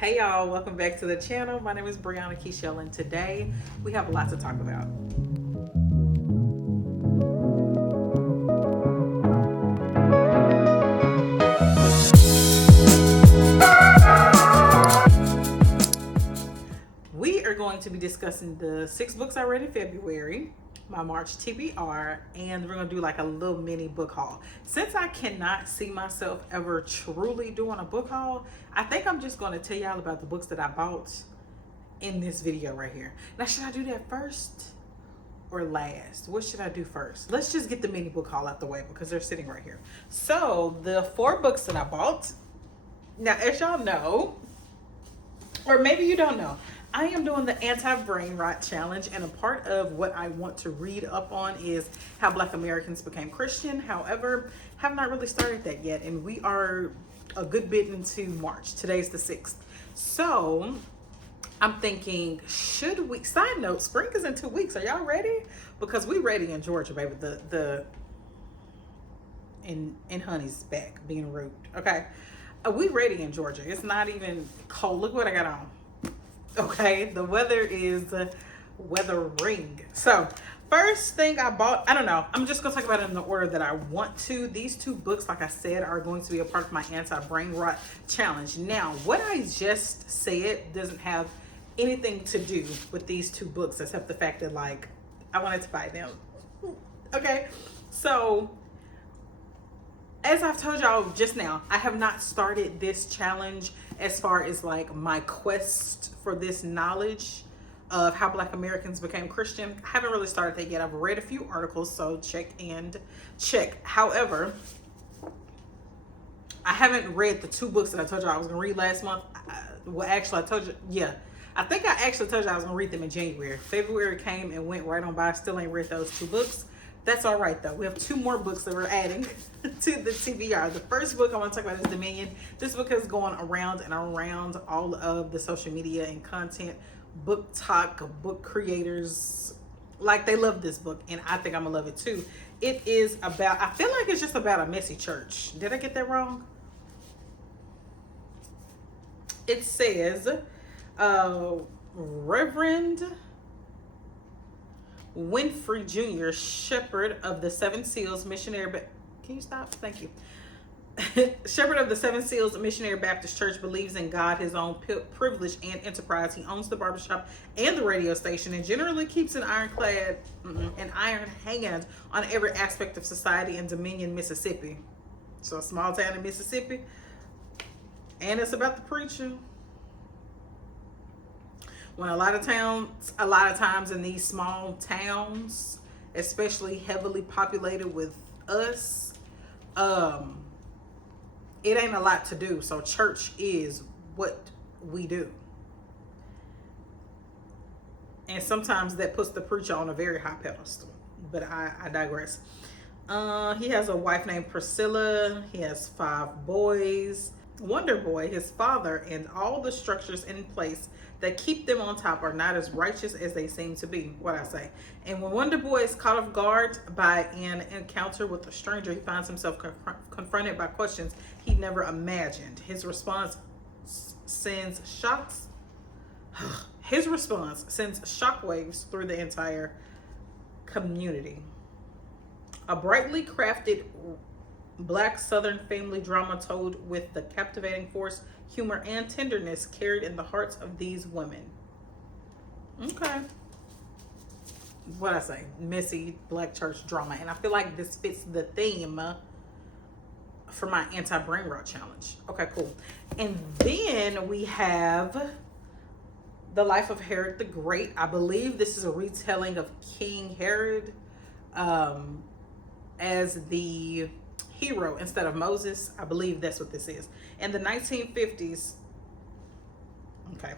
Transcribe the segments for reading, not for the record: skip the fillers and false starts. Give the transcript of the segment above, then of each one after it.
Hey y'all, welcome back to the channel. My name is Kechelle, and today we have a lot to talk about. We are going to be discussing the 6 books I read in February, my March TBR, and we're going to do like a little mini book haul. Since I cannot see myself ever truly doing a book haul, I think I'm just going to tell y'all about the books that I bought in this video right here. Now, should I do that first or last? What should I do first? Let's just get the mini book haul out the way because they're sitting right here. So the 4 books that I bought, now as y'all know, or maybe you don't know, I am doing the anti-brain rot challenge, and a part of what I want to read up on is how Black Americans became Christian. However, have not really started that yet, and we are a good bit into March. Today's the 6th. So I'm thinking, should we, side note, spring is in 2 weeks. Are y'all ready? Because we ready in Georgia, baby. In Honey's back being rude. Okay. We ready in Georgia. It's not even cold. Look what I got on. Okay, the weather is weathering. So first thing I bought, I don't know, I'm just gonna talk about it in the order that I want to. These 2 books, like I said, are going to be a part of my anti-brain rot challenge. Now, what I just said doesn't have anything to do with these 2 books except the fact that, like, I wanted to buy them. Okay, so as I've told y'all just now, I have not started this challenge as far as like my quest for this knowledge of how Black Americans became Christian. I haven't really started that yet. I've read a few articles, so check and check. However, I haven't read the 2 books that I told you I was gonna read last month. Well, actually, I told you, yeah. I think I actually told you I was gonna read them in January. February came and went right on by. I still ain't read those 2 books. That's all right though. We have 2 more books that we're adding to the TBR. The first book I want to talk about is Dominion. This book is going around and around all of the social media and content, book talk, book creators. Like, they love this book, and I think I'm gonna love it too. It is about, I feel like it's just about a messy church. Did I get that wrong? It says, Reverend Winfrey Jr., shepherd of the 7 Seals Missionary. Can you stop? Thank you. Shepherd of the 7 Seals Missionary Baptist Church believes in God, his own privilege and enterprise. He owns the barbershop and the radio station, and generally keeps an iron hand on every aspect of society in Dominion, Mississippi. So a small town in Mississippi, and it's about the preacher. When a lot of times in these small towns, especially heavily populated with us, it ain't a lot to do. So church is what we do. And sometimes that puts the preacher on a very high pedestal. But I digress. He has a wife named Priscilla. He has 5 boys. Wonder Boy, his father, and all the structures in place that keep them on top are not as righteous as they seem to be, what I say. And when Wonder Boy is caught off guard by an encounter with a stranger, he finds himself confronted by questions he never imagined. His response sends shockwaves through the entire community. A brightly crafted Black Southern family drama told with the captivating force, humor, and tenderness carried in the hearts of these women. Okay. What I say? Messy Black church drama. And I feel like this fits the theme for my anti-brain rot challenge. Okay, cool. And then we have The Life of Herod the Great. I believe this is a retelling of King Herod as the hero instead of Moses. I believe that's what this is. In the 1950s, okay.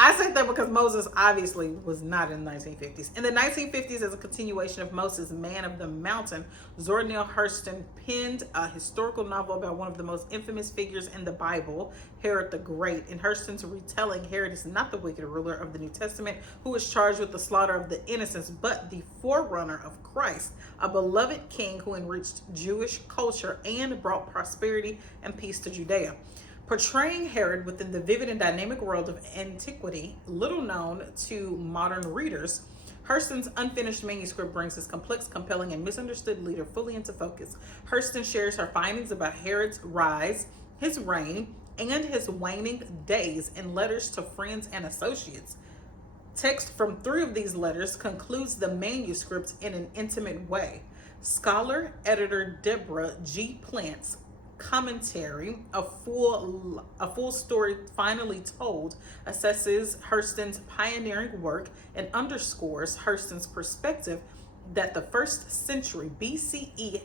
I said that because Moses obviously was not in the 1950s. In the 1950s, as a continuation of Moses' Man of the Mountain, Zora Neale Hurston penned a historical novel about one of the most infamous figures in the Bible, Herod the Great. In Hurston's retelling, Herod is not the wicked ruler of the New Testament who is charged with the slaughter of the innocents, but the forerunner of Christ, a beloved king who enriched Jewish culture and brought prosperity and peace to Judea. Portraying Herod within the vivid and dynamic world of antiquity, little known to modern readers, Hurston's unfinished manuscript brings his complex, compelling, and misunderstood leader fully into focus. Hurston shares her findings about Herod's rise, his reign, and his waning days in letters to friends and associates. Text from 3 of these letters concludes the manuscript in an intimate way. Scholar editor Deborah G. Plant's commentary, a full story finally told, assesses Hurston's pioneering work and underscores Hurston's perspective that the 1st century BCE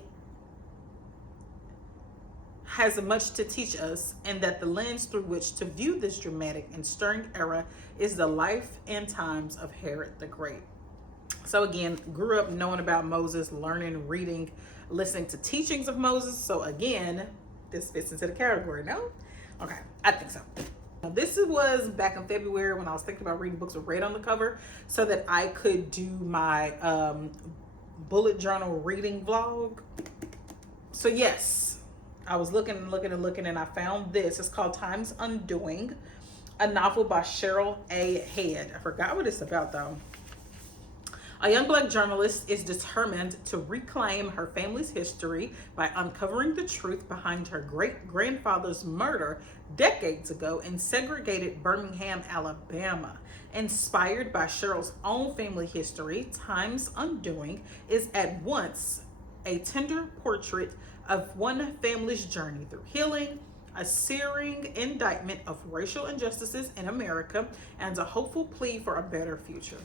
has much to teach us, and that the lens through which to view this dramatic and stirring era is the life and times of Herod the Great. So again, grew up knowing about Moses, learning, reading, listening to teachings of Moses. So again, this fits into the category, no? Okay, I think so. Now, this was back in February when I was thinking about reading books with red on the cover so that I could do my bullet journal reading vlog. So yes, I was looking and I found this. It's called Time's Undoing, a novel by Cheryl A. Heyy. I forgot what it's about though. A young Black journalist is determined to reclaim her family's history by uncovering the truth behind her great-grandfather's murder decades ago in segregated Birmingham, Alabama. Inspired by Cheryl's own family history, Time's Undoing is at once a tender portrait of one family's journey through healing, a searing indictment of racial injustices in America, and a hopeful plea for a better future.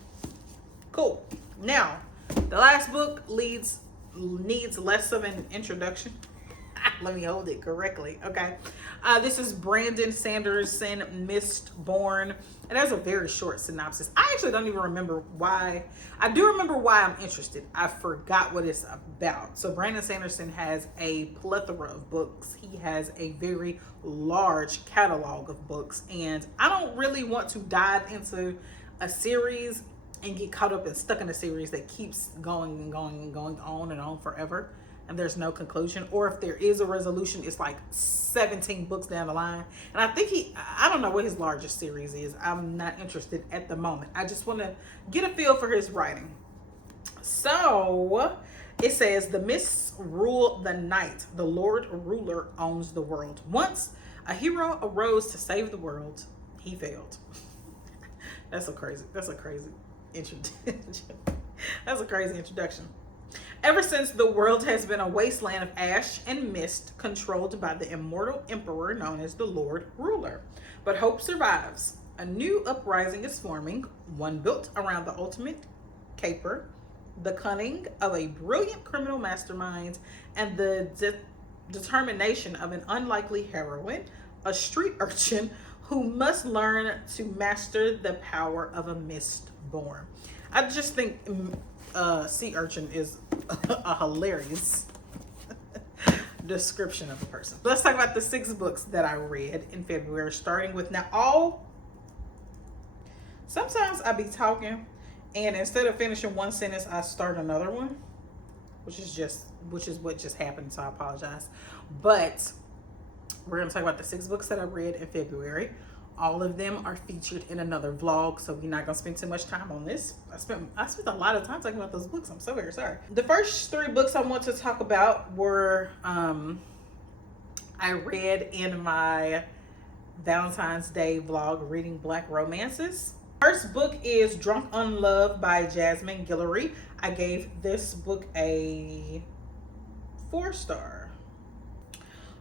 Cool. Now, the last book needs less of an introduction. Let me hold it correctly, okay? This is Brandon Sanderson, Mistborn. It has a very short synopsis. I actually don't even remember why. I do remember why I'm interested. I forgot what it's about. So Brandon Sanderson has a plethora of books. He has a very large catalog of books. And I don't really want to dive into a series and get caught up and stuck in a series that keeps going and going and going on and on forever, and there's no conclusion. Or if there is a resolution, it's like 17 books down the line. And I think I don't know what his largest series is. I'm not interested at the moment. I just want to get a feel for his writing. So it says, the mists rule the night. The Lord ruler owns the world. Once a hero arose to save the world. He failed. That's a crazy introduction. Ever since, the world has been a wasteland of ash and mist, controlled by the immortal emperor known as the Lord Ruler. But hope survives. A new uprising is forming, one built around the ultimate caper, the cunning of a brilliant criminal mastermind, and the determination of an unlikely heroine, a street urchin who must learn to master the power of a Mistborn. I just think sea urchin is a hilarious description of a person. Let's talk about the 6 books that I read in February, starting with sometimes I be talking and instead of finishing one sentence, I start another one, which is what just happened, so I apologize. But we're going to talk about the 6 books that I read in February. All of them are featured in another vlog, so we're not going to spend too much time on this. I spent a lot of time talking about those books. I'm so very sorry. The first 3 books I want to talk about were I read in my Valentine's Day vlog, reading Black romances. First book is Drunk on Love by Jasmine Guillory. I gave this book a 4-star.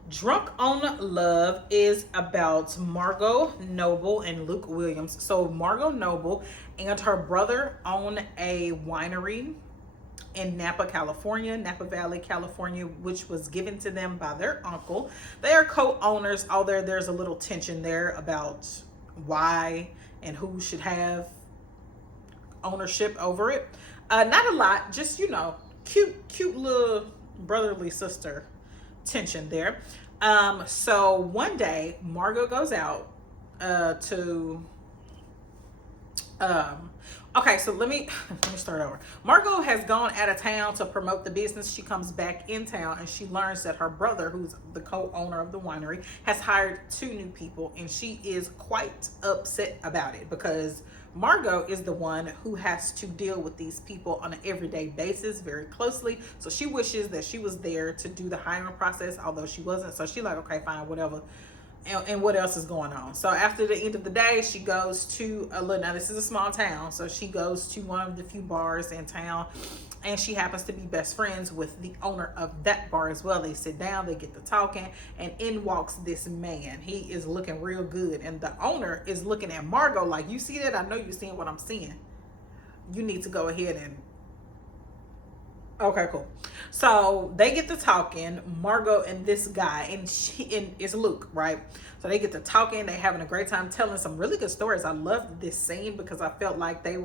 Drunk on Love is about Margot Noble and Luke Williams. So Margot Noble and her brother own a winery in Napa Valley, California, which was given to them by their uncle. They are co-owners, although there's a little tension there about why and who should have ownership over it. Not a lot, just, cute little brotherly sister tension there. So one day Margot goes out to Um, okay, so let me start over. Margot has gone out of town to promote the business. She comes back in town and she learns that her brother, who's the co-owner of the winery, has hired 2 new people, and she is quite upset about it because Margot is the one who has to deal with these people on an everyday basis very closely. So she wishes that she was there to do the hiring process, although she wasn't. So she's like, okay, fine, whatever. And what else is going on. So after the end of the day, she goes to a little, now this is a small town, so she goes to one of the few bars in town, and she happens to be best friends with the owner of that bar as well. They sit down, they get to talking, and in walks this man. He is looking real good, and the owner is looking at Margot like, you see that? I know you're seeing what I'm seeing. You need to go ahead and, okay, cool. So they get to talking, Margot and this guy, and it's Luke, right? So they get to talking, they having a great time telling some really good stories. I loved this scene because I felt like they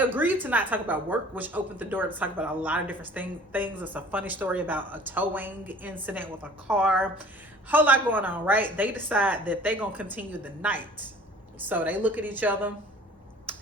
agreed to not talk about work, which opened the door to talk about a lot of different things. It's a funny story about a towing incident with a car. Whole lot going on, right? They decide that they're gonna continue the night. So they look at each other,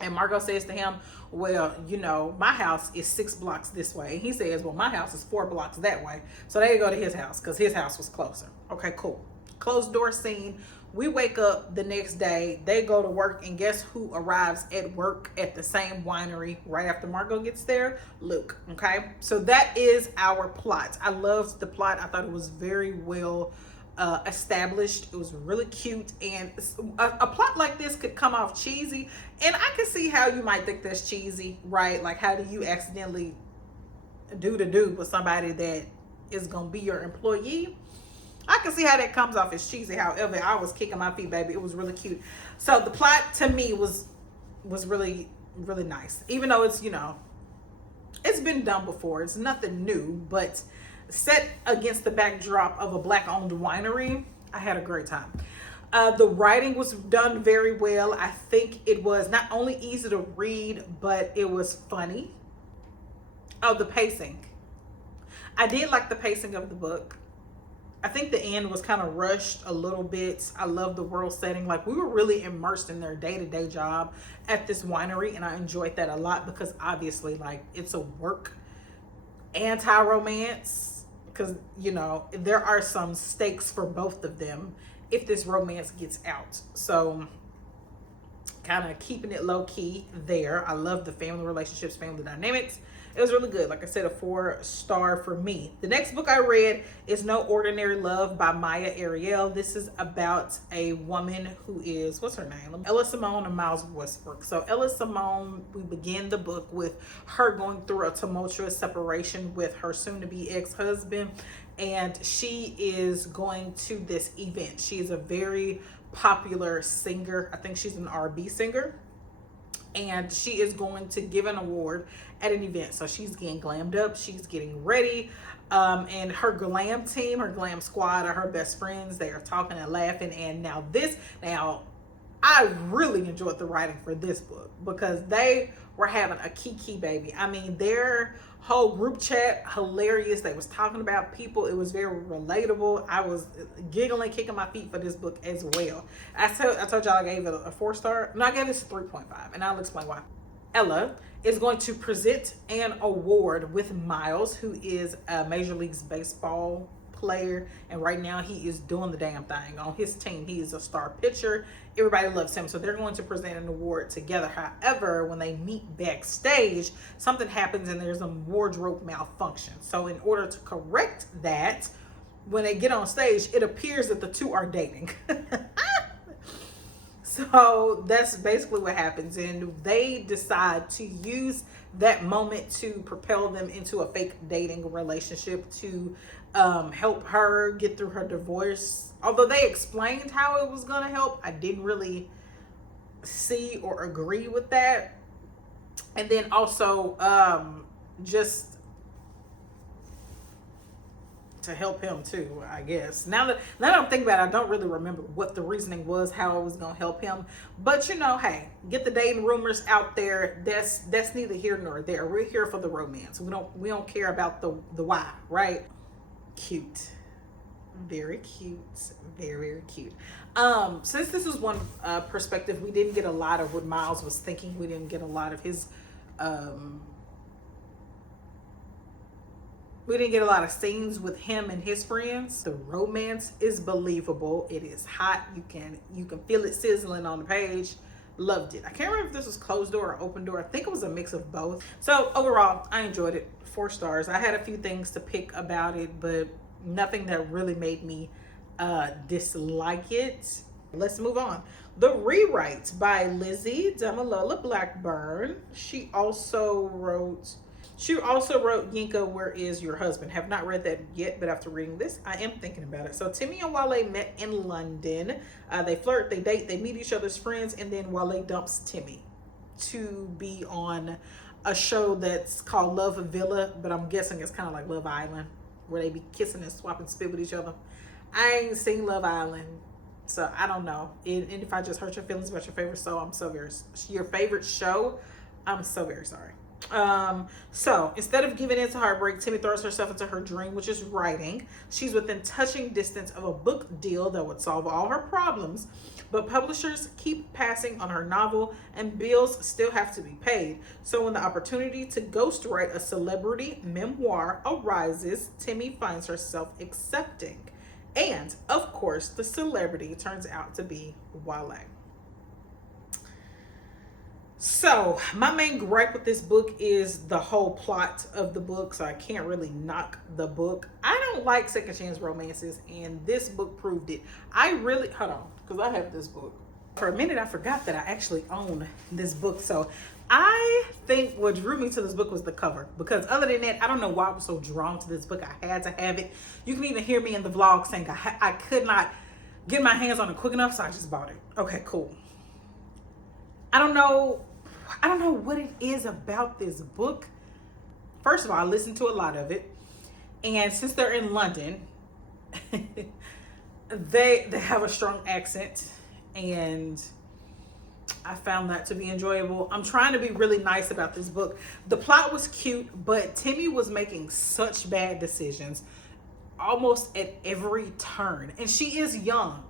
and Margot says to him, well, you know, my house is 6 blocks this way. And he says, well, my house is 4 blocks that way. So they go to his house because his house was closer. Okay, cool. Closed door scene. We wake up the next day. They go to work, and guess who arrives at work at the same winery right after Margot gets there? Luke. Okay, so that is our plot. I loved the plot. I thought it was very well established. It was really cute, and a plot like this could come off cheesy, and I can see how you might think that's cheesy, right? Like, how do you accidentally do with somebody that is gonna be your employee? I can see how that comes off as cheesy. However, I was kicking my feet, baby. It was really cute. So the plot to me was really, really nice, even though it's, you know, it's been done before. It's nothing new, but set against the backdrop of a Black-owned winery, I had a great time. The writing was done very well. I think it was not only easy to read, but it was funny. Oh, the pacing. I did like the pacing of the book. I think the end was kind of rushed a little bit. I love the world setting. Like, we were really immersed in their day-to-day job at this winery, and I enjoyed that a lot because obviously, like, it's a work anti-romance, because, you know, there are some stakes for both of them if this romance gets out. So kind of keeping it low-key there. I love the family relationships, family dynamics. It was really good. Like I said, a 4-star for me. The next book I read is No Ordinary Love by Maya Ariel. This is about a woman who is, what's her name? Ella Simone and Miles Westbrook. So Ella Simone, we begin the book with her going through a tumultuous separation with her soon-to-be ex-husband. And she is going to this event. She is a very popular singer. I think she's an R&B singer. And she is going to give an award at an event. So she's getting glammed up, she's getting ready, and her glam team, her glam squad are her best friends. They are talking and laughing. And now I really enjoyed the writing for this book because they were having a kiki baby. I mean, their whole group chat, hilarious. They was talking about people. It was very relatable. I was giggling, kicking my feet for this book as well. I told y'all I gave it a 4-star. No, I gave this a 3.5, and I'll explain why. Ella is going to present an award with Miles, who is a Major League Baseball player, and right now he is doing the damn thing on his team. He is a star pitcher. Everybody loves him, so they're going to present an award together. However, when they meet backstage, something happens and there's a wardrobe malfunction. So in order to correct that, when they get on stage, it appears that the two are dating. So that's basically what happens, and they decide to use that moment to propel them into a fake dating relationship to help her get through her divorce. Although they explained how it was going to help, I didn't really see or agree with that. And then also just to help him too, I guess. Now that I'm thinking about it, I don't really remember what the reasoning was, how it was gonna help him. But you know, hey, get the dating rumors out there. That's neither here nor there. We're here for the romance. We don't care about the why, right? Cute. Very cute. Very, very cute. Since this is one perspective, we didn't get a lot of what Miles was thinking. We didn't get a lot of his we didn't get a lot of scenes with him and his friends. The romance is believable. It is hot. You can feel it sizzling on the page. Loved it. I can't remember if this was closed door or open door. I think it was a mix of both. So overall, I enjoyed it. 4 stars. I had a few things to pick about it, but nothing that really made me dislike it. Let's move on. The Rewrite by Lizzie Damalola Blackburn. She also wrote Yinka, Where Is Your Husband? Have not read that yet, but after reading this, I am thinking about it. So Timmy and Wale met in London. They flirt, they date, they meet each other's friends, and then Wale dumps Timmy to be on a show that's called Love Villa, but I'm guessing it's kind of like Love Island, where they be kissing and swapping spit with each other. I ain't seen Love Island, so I don't know. And if I just hurt your feelings about your favorite show, your favorite show, I'm so very sorry. So instead of giving in to heartbreak, Timmy throws herself into her dream, which is writing. She's within touching distance of a book deal that would solve all her problems, but publishers keep passing on her novel and bills still have to be paid. So when the opportunity to ghostwrite a celebrity memoir arises, Timmy finds herself accepting. And of course, the celebrity turns out to be Wale. So my main gripe with this book is the whole plot of the book, so I can't really knock the book. I don't like second chance romances, and this book proved it. Hold on, because I have this book. For a minute, I forgot that I actually own this book. So I think what drew me to this book was the cover, because other than that, I don't know why I was so drawn to this book. I had to have it. You can even hear me in the vlog saying I could not get my hands on it quick enough, so I just bought it. Okay, cool. I don't know what it is about this book. First of all, I listened to a lot of it, and since they're in London, they have a strong accent, and I found that to be enjoyable. I'm trying to be really nice about this book. The plot was cute, but Timmy was making such bad decisions almost at every turn, and she is young.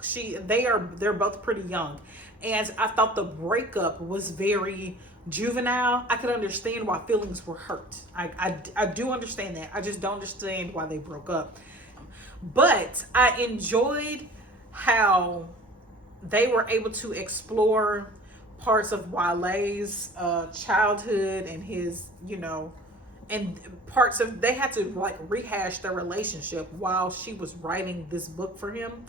They're both pretty young, and I thought the breakup was very juvenile. I could understand why feelings were hurt. I do understand that. I just don't understand why they broke up. But I enjoyed how they were able to explore parts of Wale's childhood and his, and parts of, they had to like rehash their relationship while she was writing this book for him.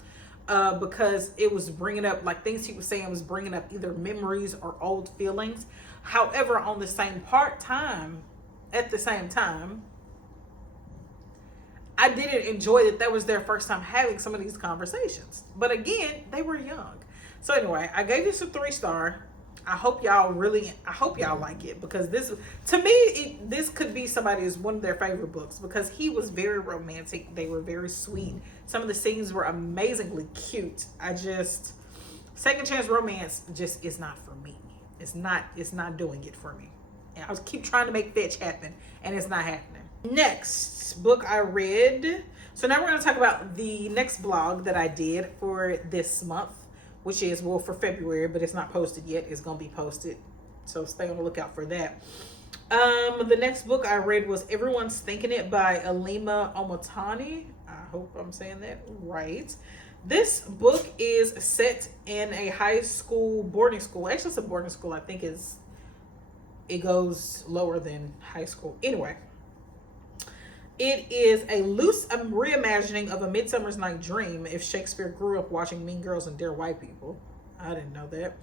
Because it was bringing up, like, things he was saying was bringing up either memories or old feelings. However, at the same time, I didn't enjoy that was their first time having some of these conversations. But again, they were young. So anyway, I gave this a 3-star. I hope y'all like it, because this, to me, this could be somebody's one of their favorite books, because he was very romantic. They were very sweet. Some of the scenes were amazingly cute. Second chance romance just is not for me. It's not doing it for me. And I keep trying to make fetch happen, and it's not happening. Next book I read. So now we're going to talk about the next blog that I did for this month, which is, well, for February, but it's not posted yet. It's going to be posted, so stay on the lookout for that. The next book I read was Everyone's Thinking It by Alima Omotani. I hope I'm saying that right. This book is set in a high school boarding school. Actually, it's a boarding school. I think it goes lower than high school. Anyway, it is a loose reimagining of A Midsummer's Night Dream if Shakespeare grew up watching Mean Girls and Dare White People. I didn't know that.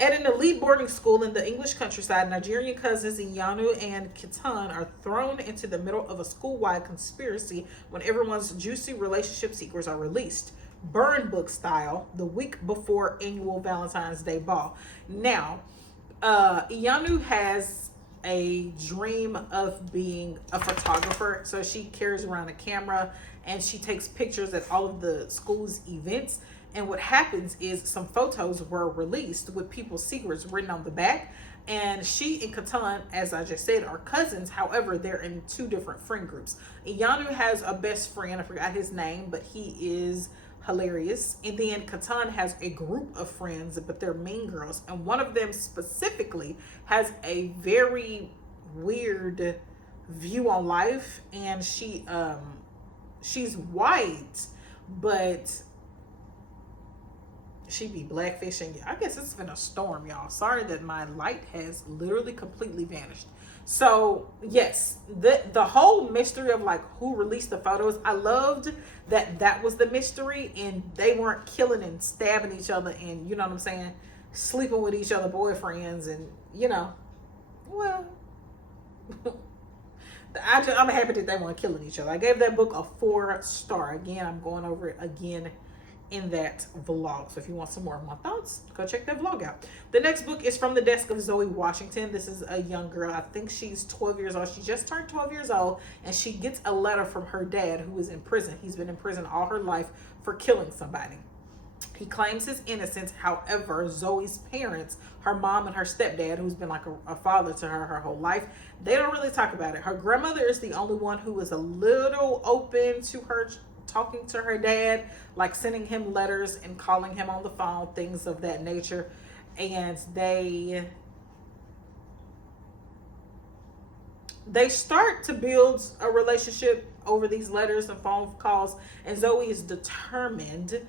At an elite boarding school in the English countryside, Nigerian cousins Iyanu and Kitan are thrown into the middle of a school-wide conspiracy when everyone's juicy relationship secrets are released, burn book style, the week before annual Valentine's Day ball. Now, Iyanu has a dream of being a photographer, so she carries around a camera and she takes pictures at all of the school's events. And what happens is some photos were released with people's secrets written on the back, And she and Catan, as I just said, are cousins. However, they're in two different friend groups. Iyanu has a best friend, I forgot his name, but he is hilarious. And then Catan has a group of friends, but they're mean girls. And one of them specifically has a very weird view on life. And she's white, but she be blackfishing. I guess it's been a storm, y'all. Sorry that my light has literally completely vanished. So yes, the whole mystery of like who released the photos, I loved that was the mystery, and they weren't killing and stabbing each other and, you know what I'm saying, sleeping with each other boyfriends, and you know, well, I'm happy that they weren't killing each other. I gave that book a 4-star. Again, I'm going over it again in that vlog, so if you want some more of my thoughts, go check that vlog out. The next book is From the Desk of Zoe Washington. This is a young girl. I think she's 12 years old. She just turned 12 years old, and she gets a letter from her dad, who is in prison. He's been in prison all her life for killing somebody. He claims his innocence. However, Zoe's parents, her mom and her stepdad, who's been like a father to her whole life, they don't really talk about it. Her grandmother is the only one who is a little open to her talking to her dad, like sending him letters and calling him on the phone, things of that nature. And they start to build a relationship over these letters and phone calls. And Zoe is determined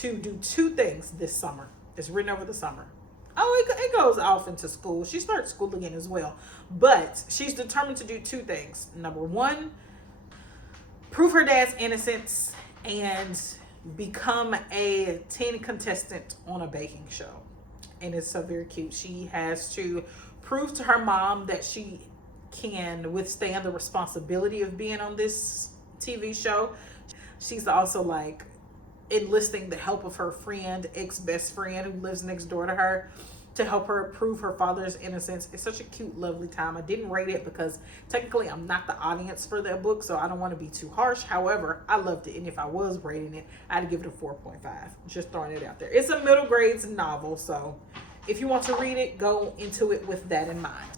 to do 2 things this summer. It's written over the summer. Oh, it goes off into school. She starts school again as well. But she's determined to do 2 things. Number 1, prove her dad's innocence and become a teen contestant on a baking show. And it's so very cute. She has to prove to her mom that she can withstand the responsibility of being on this TV show. She's also like enlisting the help of her friend, ex-best friend who lives next door to her, to help her prove her father's innocence. It's such a cute, lovely time. I didn't rate it because technically I'm not the audience for that book, so I don't want to be too harsh. However, I loved it, and if I was rating it, I'd give it a 4.5. Just throwing it out there. It's a middle grades novel, so if you want to read it, go into it with that in mind.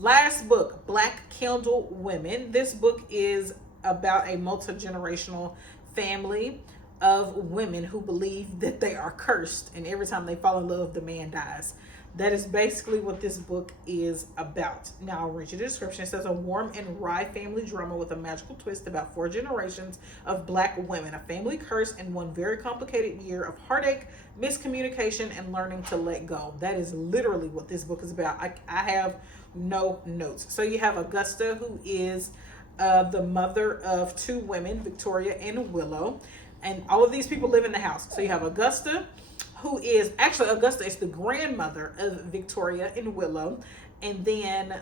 Last book, Black Candle Women. This book is about a multi-generational family of women who believe that they are cursed, and every time they fall in love, the man dies. That is basically what this book is about. Now I'll read you the description. It says, a warm and wry family drama with a magical twist about 4 generations of Black women, a family curse, and one very complicated year of heartache, miscommunication, and learning to let go. That is literally what this book is about. I have no notes. So you have Augusta, who is the mother of 2 women, Victoria and Willow, and all of these people live in the house. So you have Augusta, who is actually, Augusta is the grandmother of Victoria and Willow. And then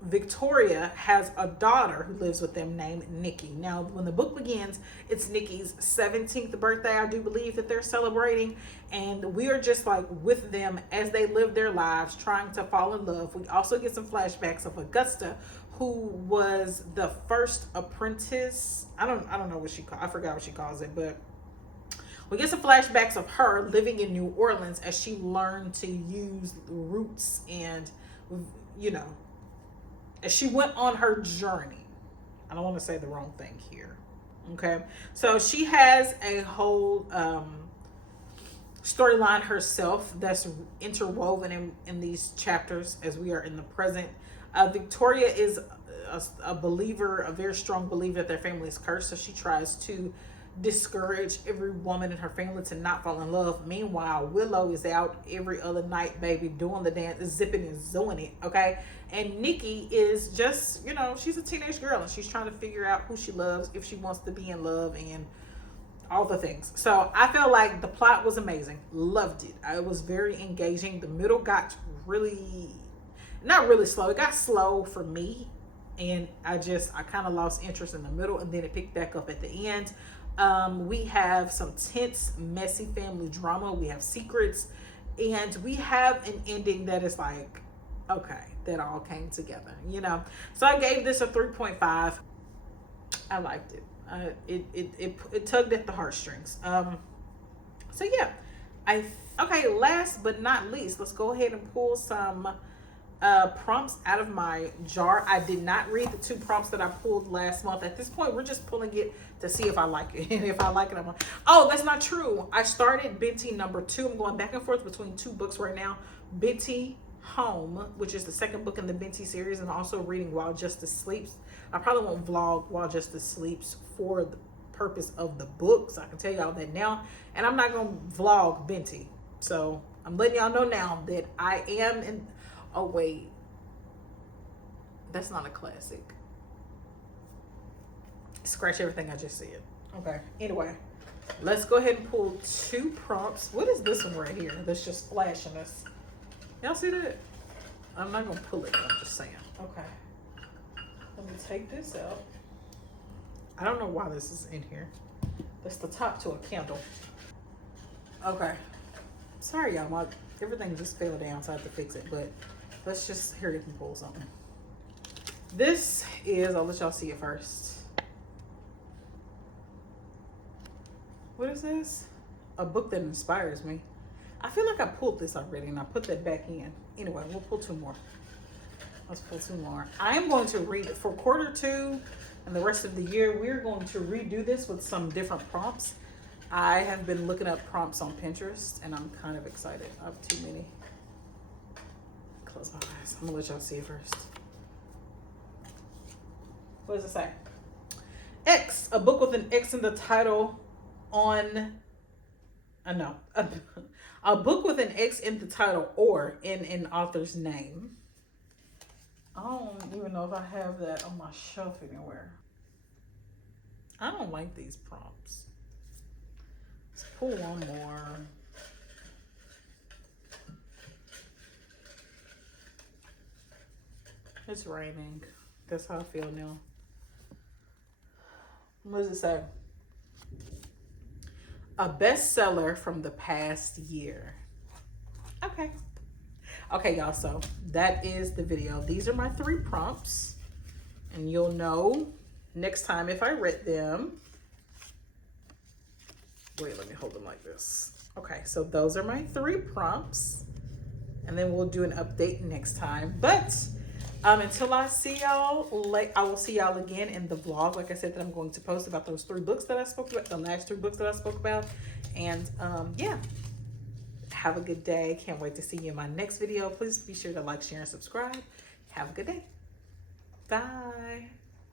Victoria has a daughter who lives with them named Nikki. Now, when the book begins, it's Nikki's 17th birthday, I do believe, that they're celebrating. And we are just like with them as they live their lives, trying to fall in love. We also get some flashbacks of Augusta, who was the first apprentice. I don't know what I forgot what she calls it, but we get some flashbacks of her living in New Orleans as she learned to use roots and, you know, as she went on her journey. I don't want to say the wrong thing here. Okay. So she has a whole storyline herself that's interwoven in these chapters as we are in the present. Victoria is a believer, a very strong believer that their family is cursed. So she tries to discourage every woman in her family to not fall in love. Meanwhile, Willow is out every other night, baby, doing the dance, zipping and zoing it, okay? And Nikki is just, you know, she's a teenage girl and she's trying to figure out who she loves, if she wants to be in love, and all the things. So I felt like the plot was amazing. Loved it. It was very engaging. The middle got really, not really slow. It got slow for me. And I kind of lost interest in the middle, and then it picked back up at the end. We have some tense, messy family drama. We have secrets, and we have an ending that is like, okay, that all came together, you know? So I gave this a 3.5. I liked it. It tugged at the heartstrings. So yeah, okay, last but not least, let's go ahead and pull some prompts out of my jar. I did not read the 2 prompts that I pulled last month. At this point, we're just pulling it to see if I like it. And if I like it, I'm like, oh, that's not true. I started Binti number 2. I'm going back and forth between 2 books right now. Binti Home, which is the 2nd book in the Binti series. I'm also reading While Justice Sleeps. I probably won't vlog While Justice Sleeps for the purpose of the books. I can tell y'all that now. And I'm not going to vlog Binti. So I'm letting y'all know now that I am in... Oh, wait. That's not a classic. Scratch everything I just said. Okay. Anyway, let's go ahead and pull 2 prompts. What is this one right here that's just flashing us? Y'all see that? I'm not going to pull it. I'm just saying. Okay. Let me take this out. I don't know why this is in here. That's the top to a candle. Okay. Sorry, y'all. Everything just fell down, so I have to fix it. But let's just hurry up and pull something. This is, I'll let y'all see it first. What is this? A book that inspires me. I feel like I pulled this already and I put that back in. Anyway, we'll pull 2 more. Let's pull 2 more. I am going to read it for quarter 2 and the rest of the year. We're going to redo this with some different prompts. I have been looking up prompts on Pinterest and I'm kind of excited. I have too many. Close my eyes. I'm gonna let y'all see it first. What does it say? X, a book with an X in the title on, no, a book with an X in the title or in an author's name. I don't even know if I have that on my shelf anywhere. I don't like these prompts. Let's pull 1 more. It's raining. That's how I feel now. What does it say? A bestseller from the past year. Okay. Okay, y'all. So that is the video. These are my 3 prompts. And you'll know next time if I read them. Wait, let me hold them like this. Okay, so those are my 3 prompts. And then we'll do an update next time. But until I see y'all, I will see y'all again in the vlog. Like I said, that I'm going to post about those 3 books that I spoke about, the last 3 books that I spoke about. And yeah, have a good day. Can't wait to see you in my next video. Please be sure to like, share, and subscribe. Have a good day. Bye.